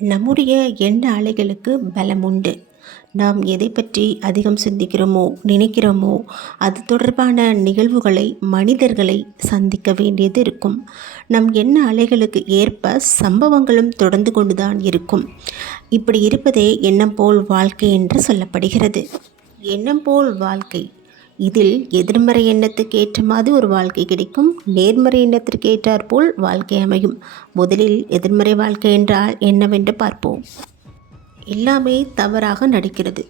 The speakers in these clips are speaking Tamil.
நம்முடைய எண்ண அலைகளுக்கு பலம் உண்டு நாம் எதை பற்றி அதிகம் சிந்திக்கிறோமோ நினைக்கிறோமோ அது தொடர்பான நிகழ்வுகளை மனிதர்களை சந்திக்க வேண்டியது இருக்கும். நம் எண்ண அலைகளுக்கு ஏற்ப சம்பவங்களும் தொடர்ந்து கொண்டுதான் இருக்கும். இப்படி இருப்பதே எண்ணம் போல் வாழ்க்கை என்று சொல்லப்படுகிறது. எண்ணம் போல் வாழ்க்கை இதில் எதிர்மறை எண்ணத்துக்கு ஏற்ற மாதிரி ஒரு வாழ்க்கை கிடைக்கும். நேர்மறை எண்ணத்திற்கு ஏற்றாற்போல் வாழ்க்கை அமையும். முதலில் எதிர்மறை வாழ்க்கை என்றால் என்னவென்று பார்ப்போம். எல்லாமே தவறாக நடக்கிறது.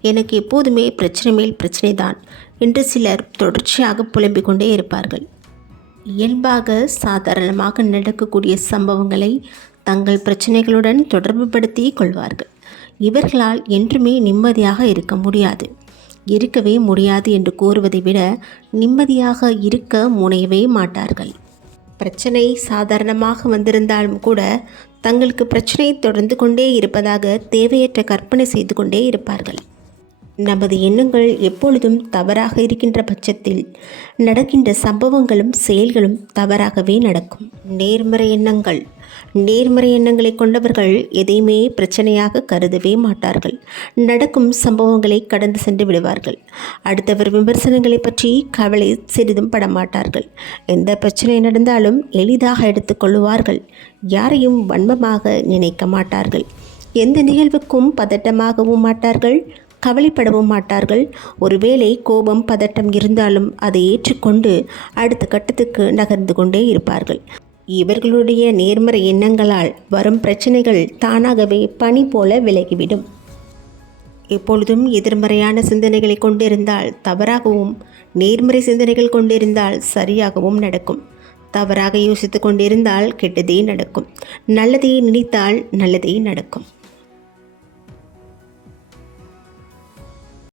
எனக்கு எப்போதுமே பிரச்சனை மேல் பிரச்சனை தான் என்று சிலர் தொடர்ச்சியாக புலம்பிக் கொண்டே இருப்பார்கள். இயல்பாக சாதாரணமாக நடக்கக்கூடிய சம்பவங்களை தங்கள் பிரச்சனைகளுடன் தொடர்புபடுத்தி கொள்வார்கள். இவர்களால் என்றுமே நிம்மதியாக இருக்க முடியாது. இருக்கவே முடியாது என்று கூறுவதை விட நிம்மதியாக இருக்க முனையவே மாட்டார்கள். பிரச்சனை சாதாரணமாக வந்திருந்தாலும் கூட தங்களுக்கு பிரச்சனை தொடர்ந்து கொண்டே இருப்பதாக தேவையற்ற கற்பனை செய்து கொண்டே இருப்பார்கள். நமது எண்ணங்கள் எப்பொழுதும் தவறாக இருக்கின்ற பட்சத்தில் நடக்கின்ற சம்பவங்களும் செயல்களும் தவறாகவே நடக்கும். நேர்மறை எண்ணங்கள் நேர்மறை எண்ணங்களை கொண்டவர்கள் எதையுமே பிரச்சனையாக கருதவே மாட்டார்கள். நடக்கும் சம்பவங்களை கடந்து சென்று விடுவார்கள். அடுத்தவர் விமர்சனங்களை பற்றி கவலை சிறிதும் படமாட்டார்கள். எந்த பிரச்சனை நடந்தாலும் எளிதாக எடுத்துக்கொள்வார்கள் யாரையும் வன்மமாக நினைக்க மாட்டார்கள். எந்த நிகழ்வுக்கும் பதட்டமாகவும் மாட்டார்கள். கவலைப்படவும் மாட்டார்கள். ஒருவேளை கோபம் பதட்டம் இருந்தாலும் அதை ஏற்றுக்கொண்டு அடுத்த கட்டத்துக்கு நகர்ந்து கொண்டே இருப்பார்கள். இவர்களுடைய நேர்மறை எண்ணங்களால் வரும் பிரச்சனைகள் தானாகவே பனி போல விலகிவிடும். எப்பொழுதும் எதிர்மறையான சிந்தனைகளை கொண்டிருந்தால் தவறாகவும் நேர்மறை சிந்தனைகள் கொண்டிருந்தால் சரியாகவும் நடக்கும். தவறாக யோசித்து கொண்டிருந்தால் கெட்டதே நடக்கும். நல்லதே நினைத்தால் நல்லதே நடக்கும்.